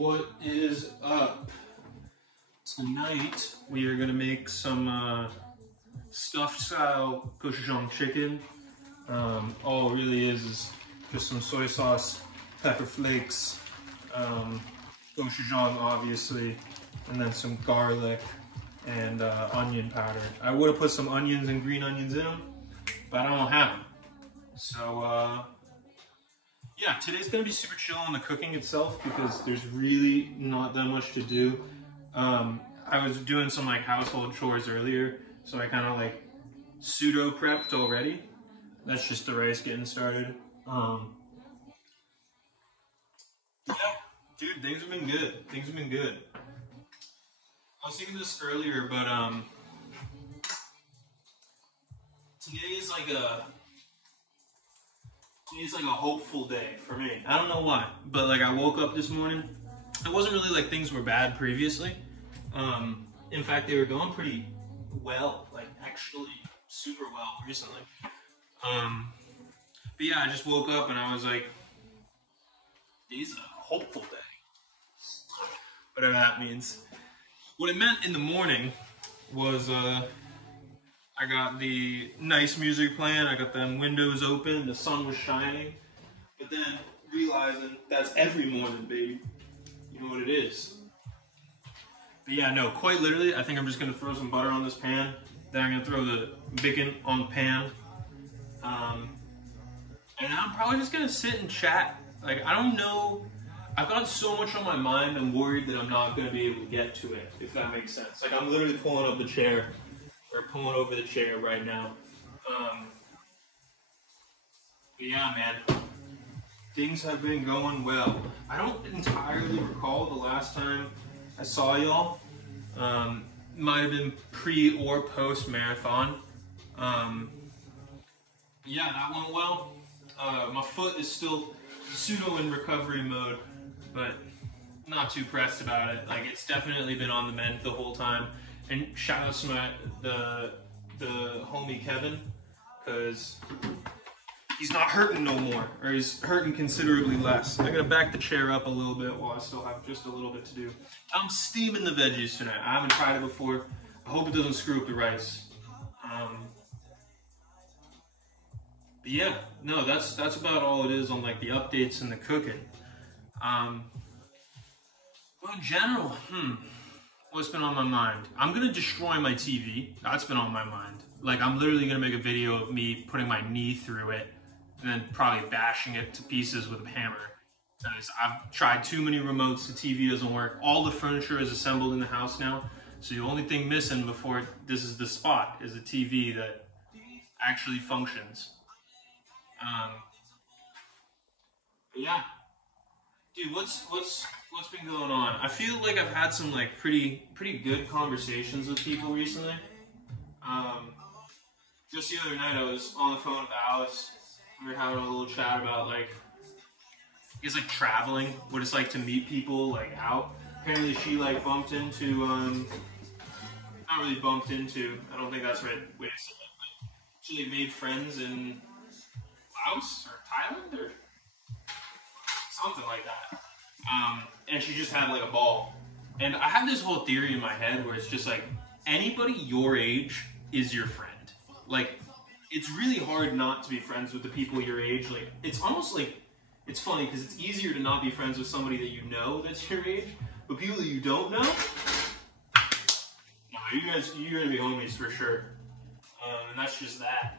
What is up? Tonight we are gonna make some stuffed style gochujang chicken. All it really is just some soy sauce, pepper flakes, gochujang obviously, and then some garlic and onion powder. I would have put some onions and green onions in them, but I don't have them. So yeah, today's gonna be super chill on the cooking itself because there's really not that much to do. I was doing some like household chores earlier, so I kind of like pseudo prepped already. That's just the rice getting started. Yeah, dude, things have been good. Things have been good. I was thinking this earlier, but today is like a hopeful day for me. I don't know why, but like I woke up this morning. It wasn't really like things were bad previously. In fact, they were going pretty well, like actually super well recently. But yeah, I just woke up and I was like, today's a hopeful day. Whatever that means. What it meant in the morning was I got the nice music playing, I got them windows open, the sun was shining, but then realizing that's every morning, baby. You know what it is. But yeah, no, quite literally, I think I'm just gonna throw some butter on this pan, then I'm gonna throw the bacon on the pan, and I'm probably just gonna sit and chat. Like, I don't know, I've got so much on my mind, I'm worried that I'm not gonna be able to get to it, if that makes sense. Like, I'm literally pulling up the chair, or pulling over the chair right now. But yeah, man, things have been going well. I don't entirely recall the last time I saw y'all. Might have been pre or post marathon. Yeah, that went well. My foot is still pseudo in recovery mode, but not too pressed about it. Like, it's definitely been on the mend the whole time. And shout out to the homie Kevin, because he's not hurting no more, or he's hurting considerably less. I'm gonna back the chair up a little bit while I still have just a little bit to do. I'm steaming the veggies tonight. I haven't tried it before. I hope it doesn't screw up the rice. But yeah, no, that's about all it is on like the updates and the cooking. Well, in general, what's been on my mind? I'm gonna destroy my TV. That's been on my mind. Like, I'm literally gonna make a video of me putting my knee through it and then probably bashing it to pieces with a hammer. Because I've tried too many remotes, the TV doesn't work. All the furniture is assembled in the house now. So the only thing missing before this is the spot is a TV that actually functions. But yeah. Dude, what's been going on? I feel like I've had some like pretty good conversations with people recently. Just the other night I was on the phone with Alice. We were having a little chat about like, I guess like traveling, what it's like to meet people like out. Apparently she like bumped into, not really bumped into, I don't think that's the right way to say it, but she like made friends in Laos or Thailand or something like that. And she just had like a ball. And I have this whole theory in my head where it's just like, anybody your age is your friend. Like, it's really hard not to be friends with the people your age. Like, it's almost like, it's funny because it's easier to not be friends with somebody that you know that's your age, but people that you don't know, no, you're gonna be homies for sure. And that's just that.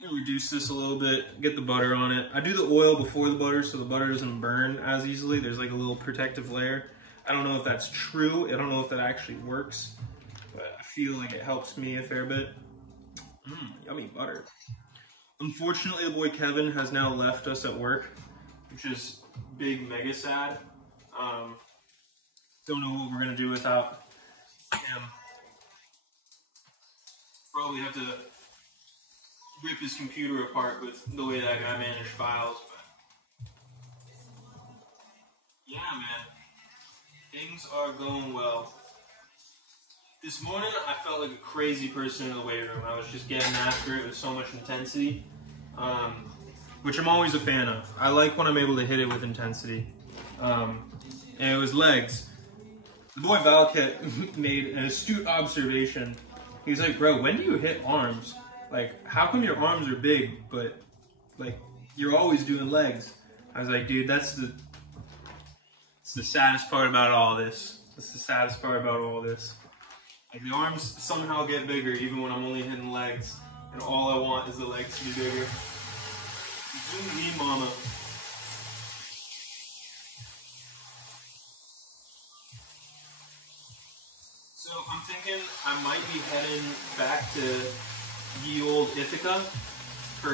I'm gonna reduce this a little bit, get the butter on it. I do the oil before the butter so the butter doesn't burn as easily. There's like a little protective layer. I don't know if that's true. I don't know if that actually works, but I feel like it helps me a fair bit. Yummy butter. Unfortunately, the boy Kevin has now left us at work, which is big, mega sad. Don't know what we're gonna do without him. Probably have to rip his computer apart with the way that guy managed files, but yeah, man, things are going well. This morning, I felt like a crazy person in the weight room. I was just getting after it with so much intensity, which I'm always a fan of. I like when I'm able to hit it with intensity. and it was legs. The boy Valket made an astute observation. He's like, bro, when do you hit arms? Like, how come your arms are big, but like you're always doing legs? I was like, dude, that's the saddest part about all this. That's the saddest part about all this. Like, the arms somehow get bigger even when I'm only hitting legs, and all I want is the legs to be bigger. Zoom me, mama. So I'm thinking I might be heading back to ye old Ithaca for,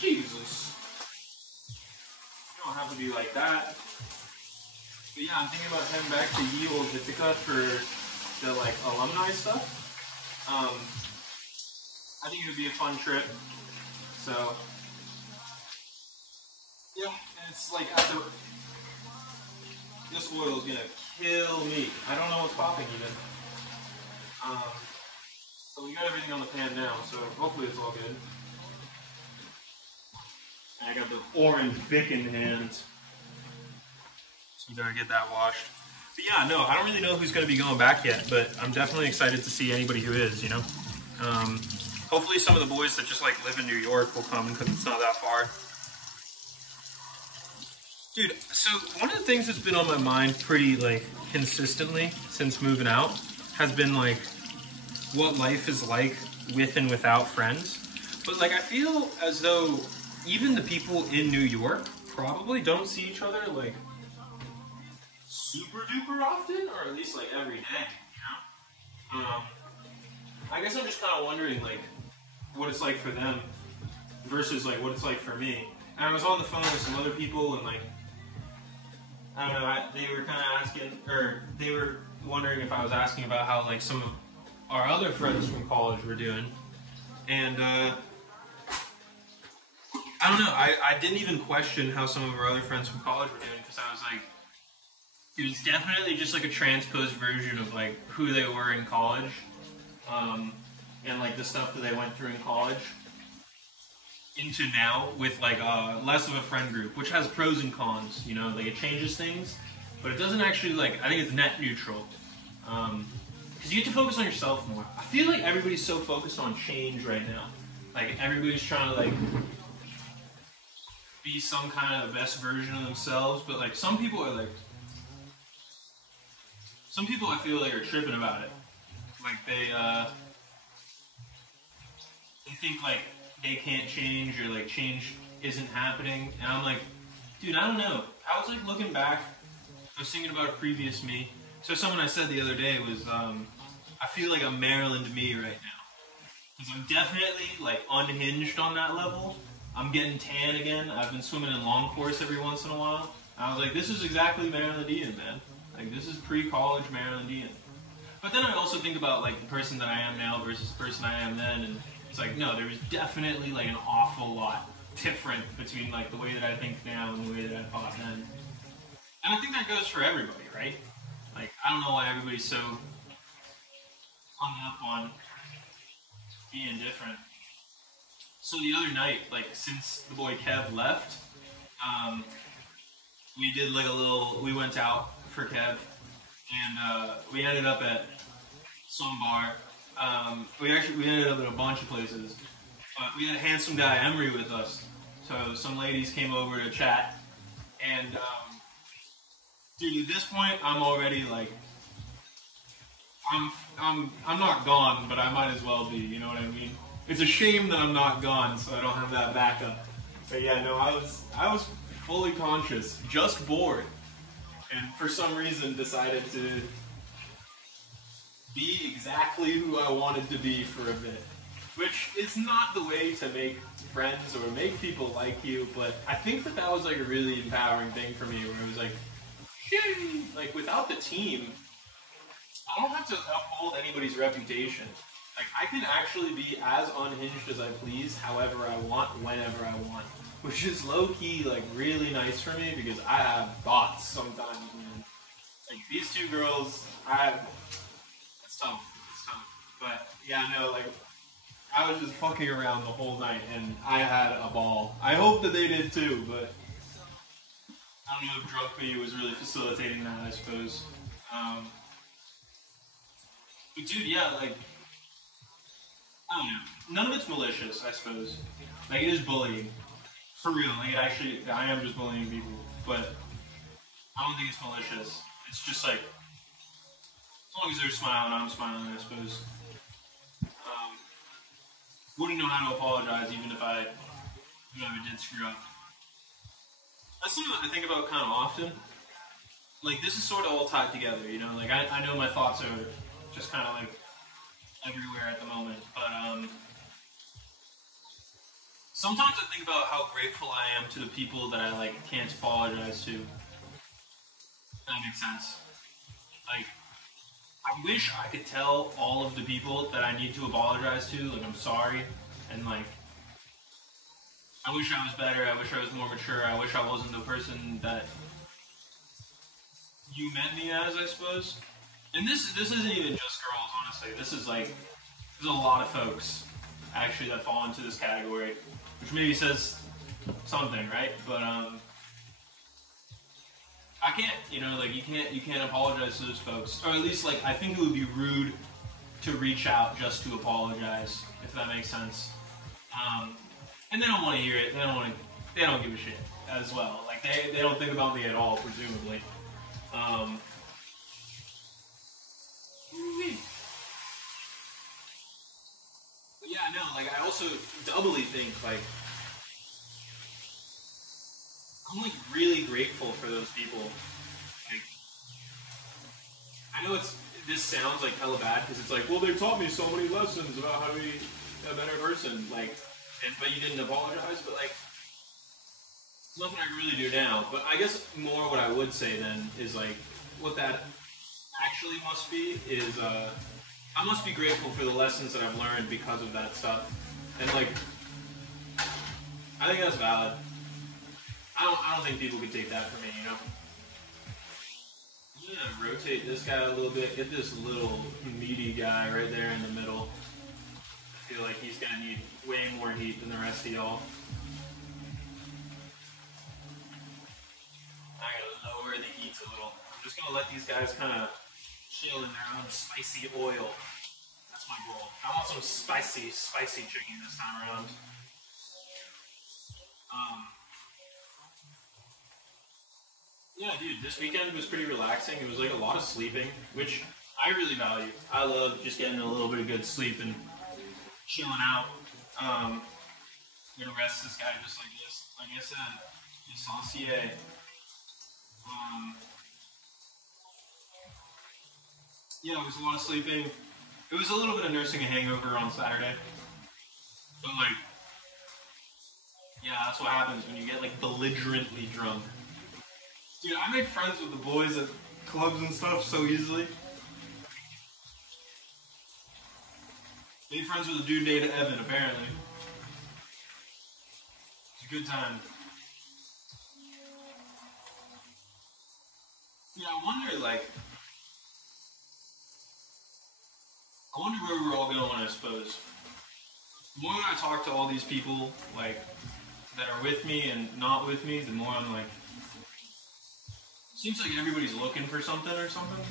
Jesus. You don't have to be like that. But yeah, I'm thinking about heading back to ye old Ithaca for the, like, alumni stuff. I think it would be a fun trip. So, yeah, and it's like, this oil is gonna kill me. I don't know what's popping even. So we got everything on the pan now, so hopefully it's all good. And I got the orange Bic in hand. So we better get that washed. But yeah, no, I don't really know who's gonna be going back yet, but I'm definitely excited to see anybody who is, you know? Hopefully some of the boys that just like live in New York will come because it's not that far. Dude, so one of the things that's been on my mind pretty like consistently since moving out has been like what life is like with and without friends. But like I feel as though even the people in New York probably don't see each other like super duper often, or at least like every day, you know? I guess I'm just kind of wondering like what it's like for them versus like what it's like for me. And I was on the phone with some other people and like I don't know, they were kind of asking, or they were wondering if I was asking about how like some of our other friends from college were doing. And I don't know, I didn't even question how some of our other friends from college were doing because I was like, dude, it's definitely just like a transposed version of like who they were in college. And like the stuff that they went through in college into now with like less of a friend group, which has pros and cons, you know, like it changes things, but it doesn't actually like, I think it's net neutral. Because you get to focus on yourself more. I feel like everybody's so focused on change right now. Like everybody's trying to like be some kind of best version of themselves, but like some people I feel like are tripping about it. Like they think like they can't change or like change isn't happening, and I'm like, dude, I don't know. I was like looking back, I was thinking about a previous me. So someone I said the other day was, I feel like I'm Maryland me right now. Because I'm definitely like unhinged on that level. I'm getting tan again. I've been swimming in long course every once in a while. I was like, this is exactly Marylandian, man. Like this is pre-college Marylandian. But then I also think about like the person that I am now versus the person I am then, and it's like, no, there's definitely like an awful lot different between like the way that I think now and the way that I thought then. And I think that goes for everybody, right? Like, I don't know why everybody's so hung up on being different. So the other night, like since the boy Kev left, we did like we went out for Kev, and we ended up at some bar. We ended up at a bunch of places, but we had a handsome guy, Emery, with us. So some ladies came over to chat, and dude, at this point, I'm already like, I'm not gone, but I might as well be. You know what I mean? It's a shame that I'm not gone, so I don't have that backup. But yeah, no, I was fully conscious, just bored, and for some reason decided to be exactly who I wanted to be for a bit. Which is not the way to make friends or make people like you, but I think that was like a really empowering thing for me, where it was like, yay! Like without the team, I don't have to uphold anybody's reputation. Like I can actually be as unhinged as I please, however I want, whenever I want. Which is low-key like really nice for me, because I have thoughts sometimes, man. Like these two girls, it's tough. But yeah, no, like I was just fucking around the whole night and I had a ball. I hope that they did too, but I don't know if drunk me was really facilitating that, I suppose. Um, but dude, yeah, like, I don't know. None of it's malicious, I suppose. Like, it is bullying. For real. Like, actually, I am just bullying people. But I don't think it's malicious. It's just like, as long as they're smiling, I'm smiling, I suppose. Wouldn't know how to apologize even if I, did screw up. That's something that I think about kind of often. Like, this is sort of all tied together, you know? Like, I know my thoughts are just kind of like everywhere at the moment, but sometimes I think about how grateful I am to the people that I like can't apologize to. If that makes sense. Like, I wish I could tell all of the people that I need to apologize to, like, I'm sorry, and like, I wish I was better, I wish I was more mature, I wish I wasn't the person that you meant me as, I suppose. And this isn't even just girls, honestly. This is like, there's a lot of folks, actually, that fall into this category, which maybe says something, right? But, I can't, like, you can't apologize to those folks. Or at least, like, I think it would be rude to reach out just to apologize, if that makes sense. And they don't want to hear it. They don't give a shit as well. Like, they don't think about me at all, presumably. But yeah, no, like, I also doubly think, like, I'm, like, really grateful for those people. Like, I know this sounds, like, hella bad, because it's like, well, they taught me so many lessons about how to be a better person, like, but you didn't apologize, but, like, it's nothing I really do now. But I guess more what I would say, then, is, like, what that actually must be is, I must be grateful for the lessons that I've learned because of that stuff. And, like, I think that's valid. I don't think people could take that from me, you know? I'm gonna rotate this guy a little bit, get this little meaty guy right there in the middle. I feel like he's gonna need way more heat than the rest of y'all. I gotta lower the heat a little. I'm just gonna let these guys kind of chill in their own spicy oil. That's my goal. I want some spicy chicken this time around. Yeah, dude, this weekend was pretty relaxing. It was like a lot of sleeping, which I really value. I love just getting a little bit of good sleep and chilling out. I'm gonna rest this guy just like this. Like I said, essentiel. Yeah, it was a lot of sleeping. It was a little bit of nursing a hangover on Saturday. But like, yeah, that's what happens when you get like belligerently drunk. Dude, I made friends with the boys at clubs and stuff so easily. Made friends with a dude named Evan, apparently. It's a good time. Yeah, I wonder where we're all going, I suppose. The more that I talk to all these people, like, that are with me and not with me, the more I'm like, seems like everybody's looking for something or something.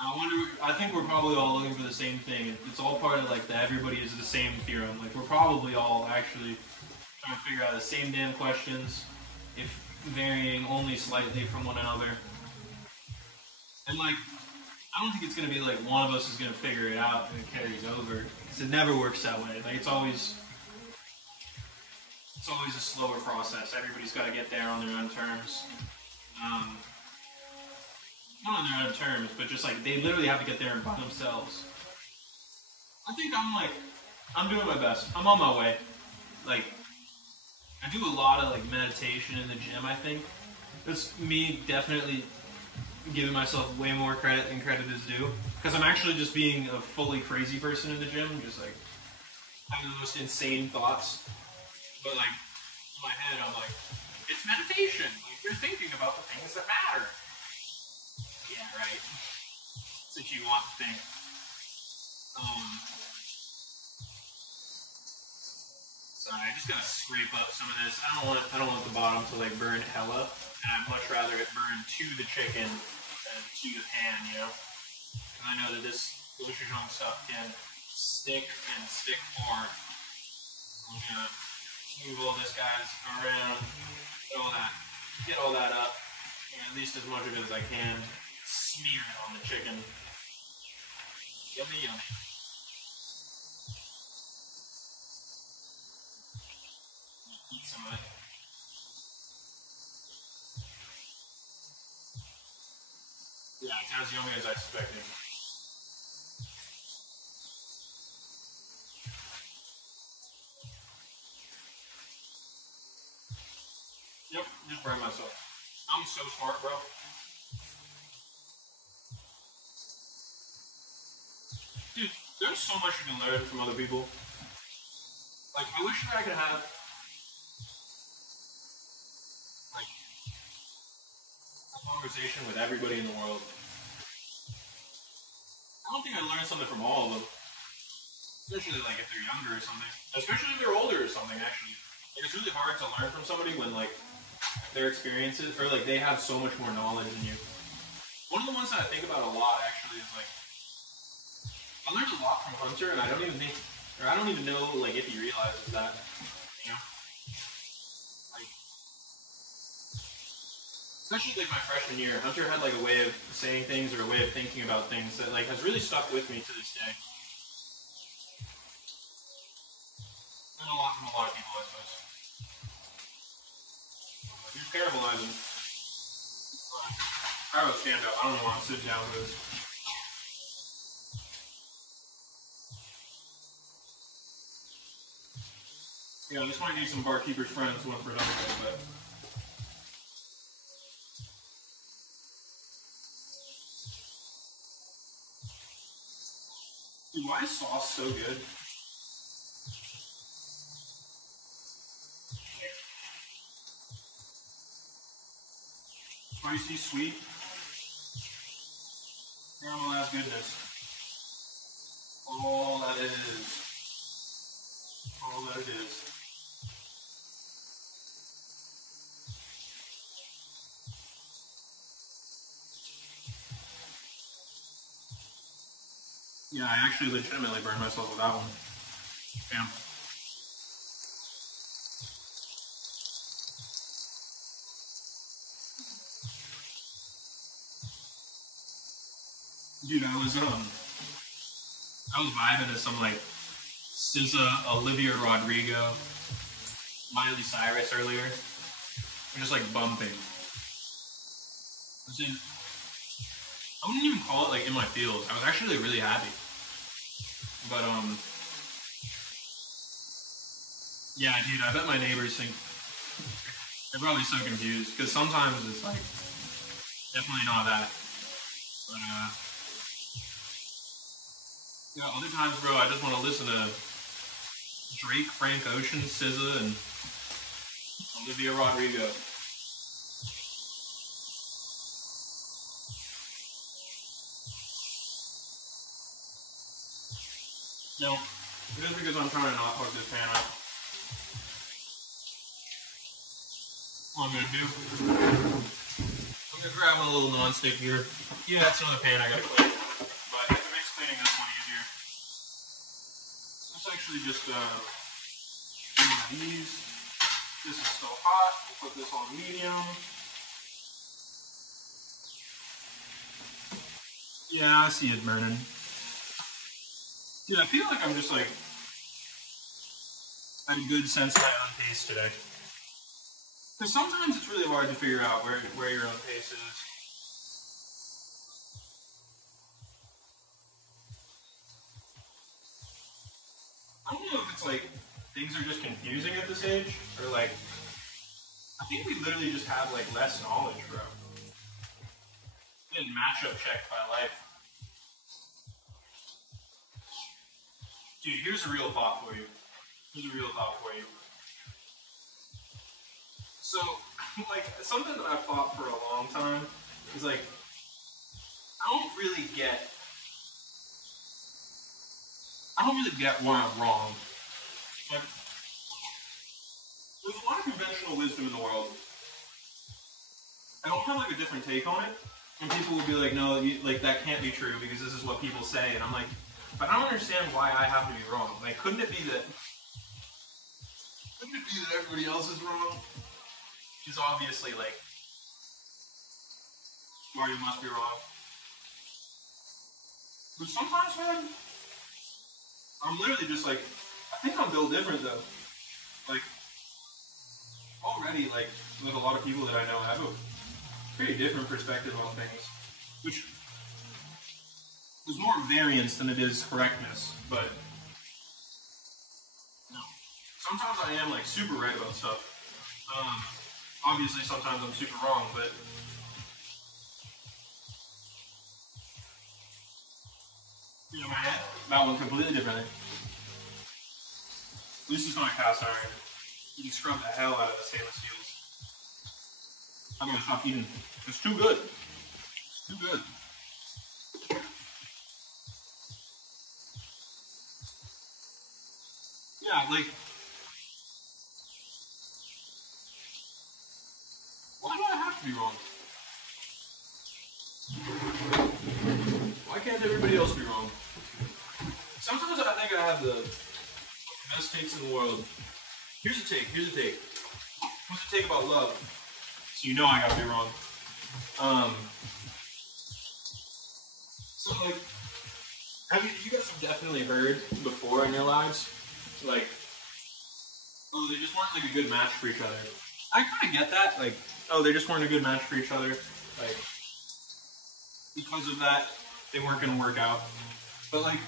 I think we're probably all looking for the same thing. It's all part of like the everybody is the same theorem. Like we're probably all actually trying to figure out the same damn questions, if varying only slightly from one another. And like, I don't think it's gonna be like one of us is gonna figure it out and it carries over. Because it never works that way. Like it's always a slower process. Everybody's got to get there on their own terms. Not on their own terms, but just like they literally have to get there by themselves. I think I'm doing my best. I'm on my way. Like, I do a lot of like meditation in the gym, I think. That's me definitely giving myself way more credit than credit is due. Because I'm actually just being a fully crazy person in the gym, just like having the most insane thoughts. But like, in my head, I'm like, it's meditation. Like, you're thinking about the things that matter. Yeah, right. That's what you want to think. Sorry, I just gotta scrape up some of this. I don't want the bottom to like burn hella. And I'd much rather it burn to the chicken than to the pan, you know? And I know that this gochujang stuff can stick and stick hard. I'm gonna move all this guys around, get all that up, and at least as much of it as I can, smear it on the chicken. Yummy, yummy. Eat some of it. Yeah, it's as yummy as I expected. Yep, just burn myself. I'm so smart, bro. Dude, there's so much you can learn from other people. Like, I wish that I could have, like, a conversation with everybody in the world. I don't think I learned something from all of them. Especially, like, if they're younger or something. Especially if they're older or something, actually. Like, it's really hard to learn from somebody when, like, their experiences, or, like, they have so much more knowledge than you. One of the ones that I think about a lot, actually, is, like, I learned a lot from Hunter, and I don't even know, like, if he realizes that, you know? Like, especially, like, my freshman year, Hunter had, like, a way of saying things or a way of thinking about things that, like, has really stuck with me to this day. Learned a lot from a lot of people, I suppose. You're caramelizing. I have a stand up. I don't know why I'm sitting down with this. Yeah, this might need some barkeeper's friends once we're done with it, but. Dude, why is sauce so good? Spicy, sweet. Caramelized goodness. All that it is. All that it is. Yeah, I actually legitimately burned myself with that one. Damn. Dude, I was vibing to some like SZA, Olivia Rodrigo, Miley Cyrus earlier. I'm just like bumping. I wouldn't even call it like in my feels. I was actually really happy. But yeah, dude, I bet my neighbors think they're probably so confused because sometimes it's like definitely not that. But yeah, other times, bro, I just want to listen to Drake, Frank Ocean, SZA, and Olivia Rodrigo. No, just because I'm trying to not fuck this pan up. What I'm gonna do, I'm gonna grab a little non-stick here. Yeah, that's another pan I gotta clean, but it makes cleaning this one easier. Let's actually just do these. This is still hot. We'll put this on medium. Yeah, I see it burning. Dude, I feel like I'm just like at a good sense of my own pace today. Because sometimes it's really hard to figure out where your own pace is. I don't know if it's like things are just confusing at this age, or like I think we literally just have like less knowledge, bro. Getting matchup checked by life. Dude, here's a real thought for you. So, like, something that I've thought for a long time is like, I don't really get why I'm wrong. Like, there's a lot of conventional wisdom in the world. And I'll have like a different take on it. And people will be like, no, like that can't be true because this is what people say. And I'm like, but I don't understand why I have to be wrong. Like, couldn't it be that everybody else is wrong? It's obviously like, or you must be wrong. But sometimes, man, I'm literally just like, I think I'm built different though. Like, already, like, with a lot of people that I know, I have a pretty different perspective on things. Which, there's more variance than it is correctness, but, no. Sometimes I am, like, super right about stuff. Obviously, sometimes I'm super wrong, but you know, my head, that one completely differently. At least it's not cast iron. You can scrub the hell out of the stainless steels. I'm gonna stop eating. It's too good. It's too good. Yeah, like, why do I have to be wrong? Why can't everybody else be wrong? Sometimes I think I have the best takes in the world. Here's a take. What's the take about love? So you know I gotta be wrong. So like, you guys have definitely heard before in your lives, like, oh, they just weren't like a good match for each other. I kind of get that, like, oh, they just weren't a good match for each other. Like, because of that, they weren't gonna work out. But like,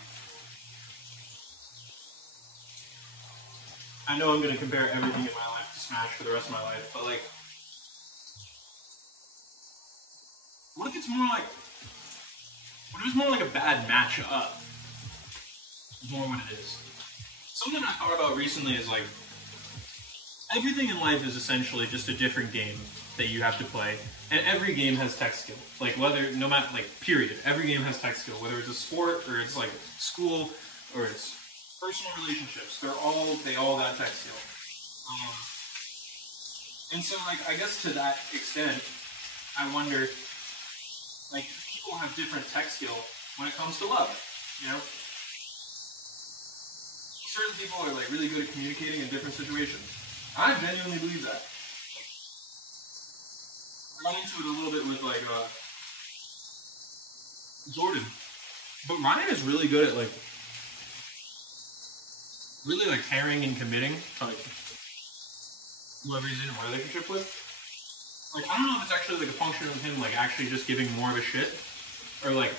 I know I'm gonna compare everything in my life to Smash for the rest of my life, but like, what if it's more like a bad match-up? Is more what it is. Something I thought about recently is like, everything in life is essentially just a different game that you have to play, and every game has tech skill. Like no matter, like, period. Every game has tech skill, whether it's a sport or it's like school or it's personal relationships. They all got tech skill. And so, like, I guess to that extent, I wonder, like, people have different tech skill when it comes to love, you know? Certain people are, like, really good at communicating in different situations. I genuinely believe that. I got into it a little bit with, like, Jordan. But Ryan is really good at, like, really, like, caring and committing to, like, whoever he's in a relationship with. Like, I don't know if it's actually, like, a function of him, like, actually just giving more of a shit, or, like,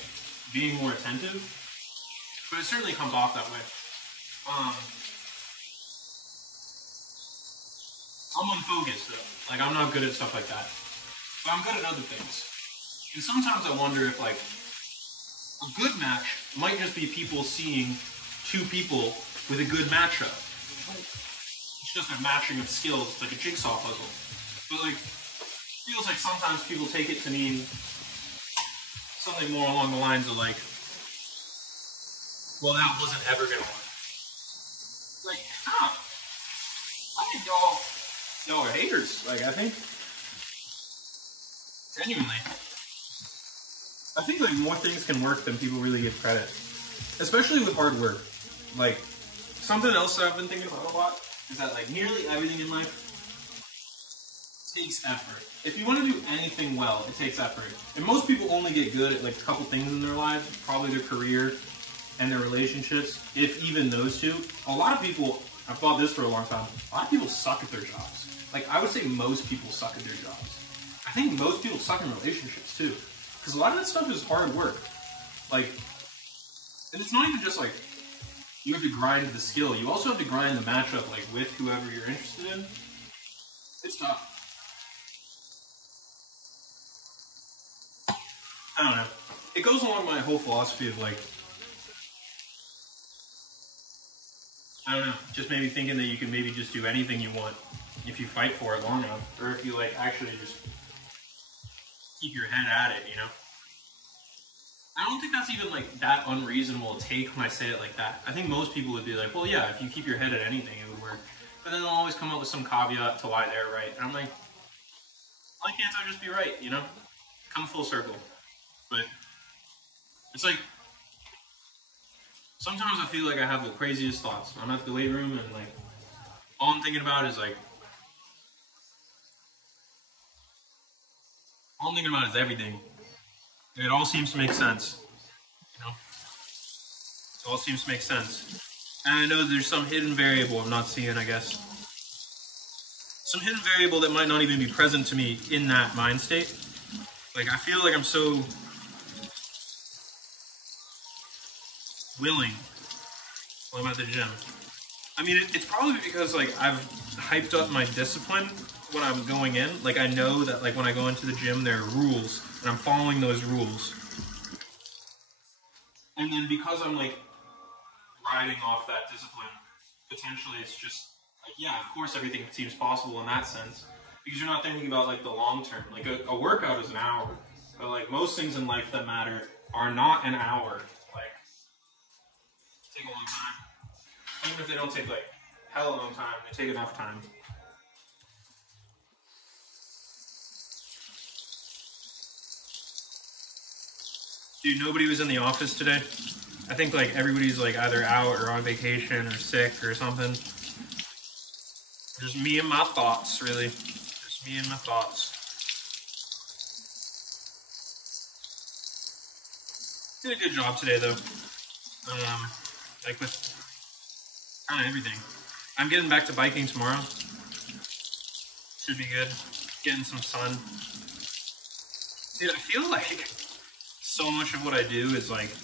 being more attentive, but it certainly comes off that way. I'm unfocused, though. Like, I'm not good at stuff like that. But I'm good at other things. And sometimes I wonder if, like, a good match might just be people seeing two people with a good matchup. It's just a matching of skills. It's like a jigsaw puzzle. But, like, it feels like sometimes people take it to mean something more along the lines of, like, well, that wasn't ever going to work. Like, I think y'all are haters. Like, I think, genuinely, I think, like, more things can work than people really give credit. Especially with hard work. Like, something else that I've been thinking about a lot is that, like, nearly everything in life takes effort. If you want to do anything well, it takes effort. And most people only get good at, like, a couple things in their lives, probably their career and their relationships, if even those two. A lot of people, I've thought this for a long time, a lot of people suck at their jobs. Like, I would say most people suck at their jobs. I think most people suck in relationships, too. Because a lot of that stuff is hard work. Like, and it's not even just, like, you have to grind the skill. You also have to grind the matchup, like, with whoever you're interested in. It's tough. I don't know. It goes along my whole philosophy of, like, I don't know, just maybe thinking that you can maybe just do anything you want if you fight for it long enough, or if you, like, actually just keep your head at it, you know? I don't think that's even, like, that unreasonable a take when I say it like that. I think most people would be like, well, yeah, if you keep your head at anything, it would work. but then they'll always come up with some caveat to why they're right. And I'm like, why can't I just be right, you know? Come full circle. But it's like, sometimes I feel like I have the craziest thoughts. I'm at the weight room and like, all I'm thinking about is like, all I'm thinking about is everything. It all seems to make sense, you know? It all seems to make sense. And I know there's some hidden variable I'm not seeing, I guess. Some hidden variable that might not even be present to me in that mind state. Like, I feel like I'm so willing when I'm at the gym. I mean, it's probably because, like, I've hyped up my discipline when I'm going in. Like, I know that, like, when I go into the gym, there are rules, and I'm following those rules. And then because I'm, like, riding off that discipline, potentially it's just, like, yeah, of course everything seems possible in that sense. Because you're not thinking about, like, the long term. Like, a workout is an hour. But, like, most things in life that matter are not an hour. Like, take a long time. Even if they don't take, like, hella long time, they take enough time. Dude, nobody was in the office today. I think, like, everybody's, like, either out or on vacation or sick or something. Just me and my thoughts, really. Just me and my thoughts. Did a good job today, though. Like, with kind of everything. I'm getting back to biking tomorrow. Should be good. Getting some sun. Dude, I feel like so much of what I do is like,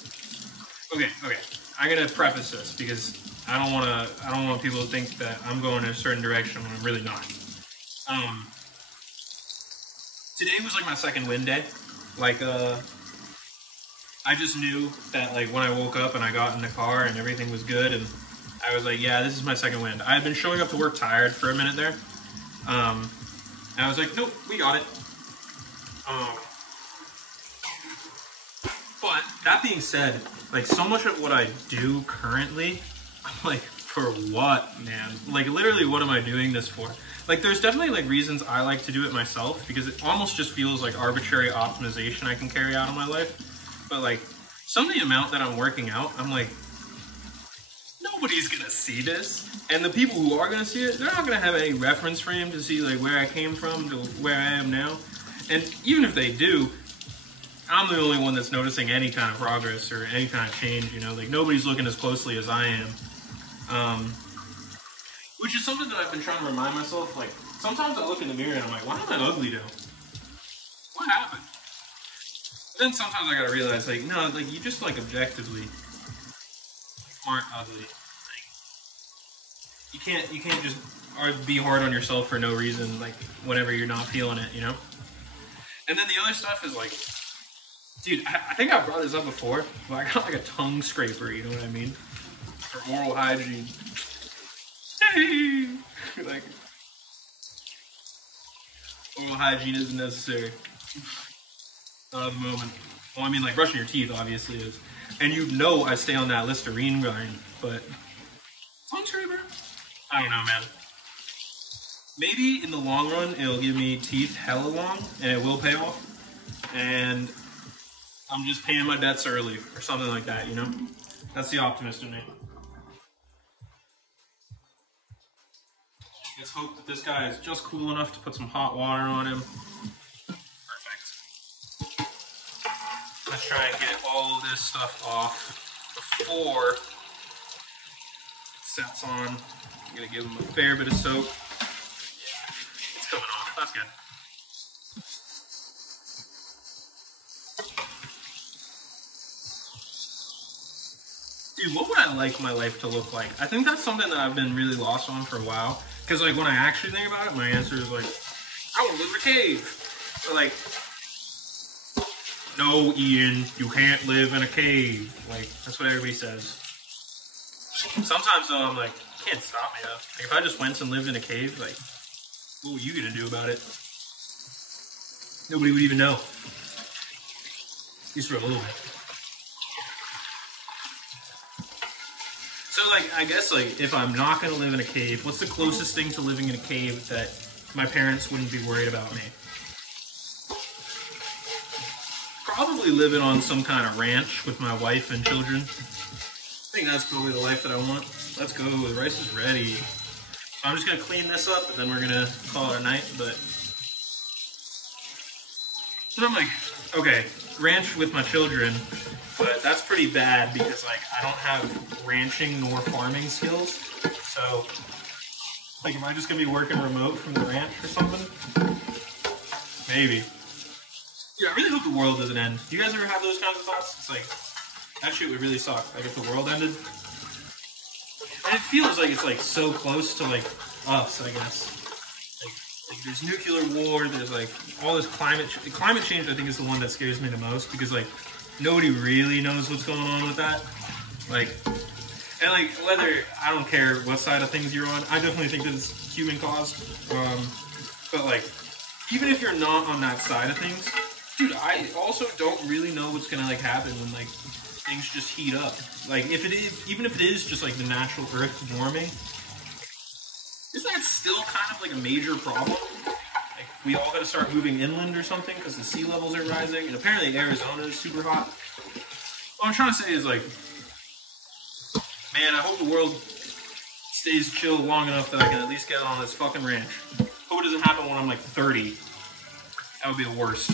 okay. I gotta preface this because I don't want people to think that I'm going in a certain direction when I'm really not. Today was like my second wind day. Like, I just knew that, like, when I woke up and I got in the car and everything was good, and I was like, yeah, this is my second wind. I had been showing up to work tired for a minute there. And I was like, nope, we got it. But that being said, like, so much of what I do currently, I'm like, for what, man? Like, literally, what am I doing this for? Like, there's definitely, like, reasons I like to do it myself, because it almost just feels like arbitrary optimization I can carry out in my life. But, like, some of the amount that I'm working out, I'm like, nobody's gonna see this. And the people who are gonna see it, they're not gonna have any reference frame to see, like, where I came from to where I am now. And even if they do, I'm the only one that's noticing any kind of progress or any kind of change, you know? Like, nobody's looking as closely as I am. Which is something that I've been trying to remind myself. Like, sometimes I look in the mirror and I'm like, why am I ugly now? What happened? But then sometimes I gotta realize, like, no, like, you just, like, objectively aren't ugly. Like, you can't just be hard on yourself for no reason, like, whenever you're not feeling it, you know? And then the other stuff is, like, dude, I think I brought this up before, but I got, like, a tongue scraper, you know what I mean? For oral hygiene. Like, oral hygiene isn't necessary. Not at the moment. Well, I mean, like, brushing your teeth obviously is. And you know I stay on that Listerine grind, but tongue scraper? I don't know, man. Maybe in the long run, it'll give me teeth hella long, and it will pay off. And I'm just paying my debts early, or something like that, you know? That's the optimist in me. Let's hope that this guy is just cool enough to put some hot water on him. Perfect. Let's try and get all of this stuff off before it sets on. I'm gonna give him a fair bit of soap. Yeah, it's coming off. That's good. Dude, what would I like my life to look like? I think that's something that I've been really lost on for a while. Because, like, when I actually think about it, my answer is, like, I want to live in a cave. Or, like, no, Ian, you can't live in a cave. Like, that's what everybody says. Sometimes, though, I'm like, you can't stop me, though. Like, if I just went and lived in a cave, like, what were you going to do about it? Nobody would even know. At least for a little bit. So, So, like, I guess, like, if I'm not going to live in a cave, what's the closest thing to living in a cave that my parents wouldn't be worried about me? Probably living on some kind of ranch with my wife and children. I think that's probably the life that I want. Let's go. The rice is ready. So I'm just going to clean this up, and then we're going to call it a night. But so I'm like, okay, ranch with my children. But that's pretty bad because, like, I don't have ranching nor farming skills. So, like, am I just going to be working remote from the ranch or something? Maybe. Yeah, I really hope the world doesn't end. Do you guys ever have those kinds of thoughts? It's like, that shit would really suck. Like, if the world ended. And it feels like it's, like, so close to, like, us, I guess. Like there's nuclear war, there's, like, all this climate change, I think, is the one that scares me the most because, like, nobody really knows what's going on with that. Like, and like, whether, I don't care what side of things you're on, I definitely think that it's human caused. But like, even if you're not on that side of things, dude, I also don't really know what's gonna like happen when like things just heat up. Like, if it is, even if it is just like the natural Earth warming, isn't that still kind of like a major problem? We all got to start moving inland or something because the sea levels are rising, and apparently Arizona is super hot. What I'm trying to say is, like, man, I hope the world stays chill long enough that I can at least get on this fucking ranch. Hope it doesn't happen when I'm like 30. That would be the worst.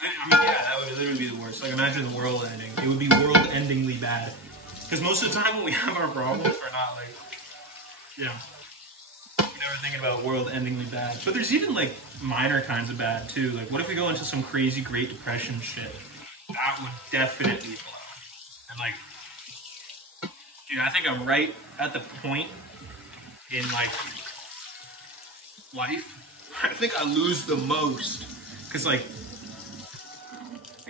I mean, yeah, that would literally be the worst. Like, imagine the world ending. It would be world-endingly bad. Because most of the time when we have our problems, we're not like, you know, never thinking about world-endingly bad. But there's even, like, minor kinds of bad, too. Like, what if we go into some crazy Great Depression shit? That would definitely blow. And, like, dude, I think I'm right at the point in, like, life. I think I lose the most. Because, like,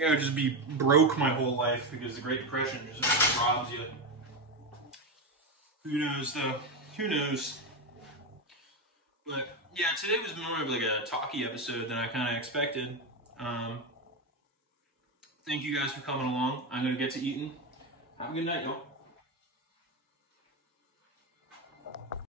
I would just be broke my whole life because the Great Depression just robs you. Who knows, though? Who knows? But yeah, today was more of like a talky episode than I kind of expected. Thank you guys for coming along. I'm going to get to eating. Have a good night, y'all.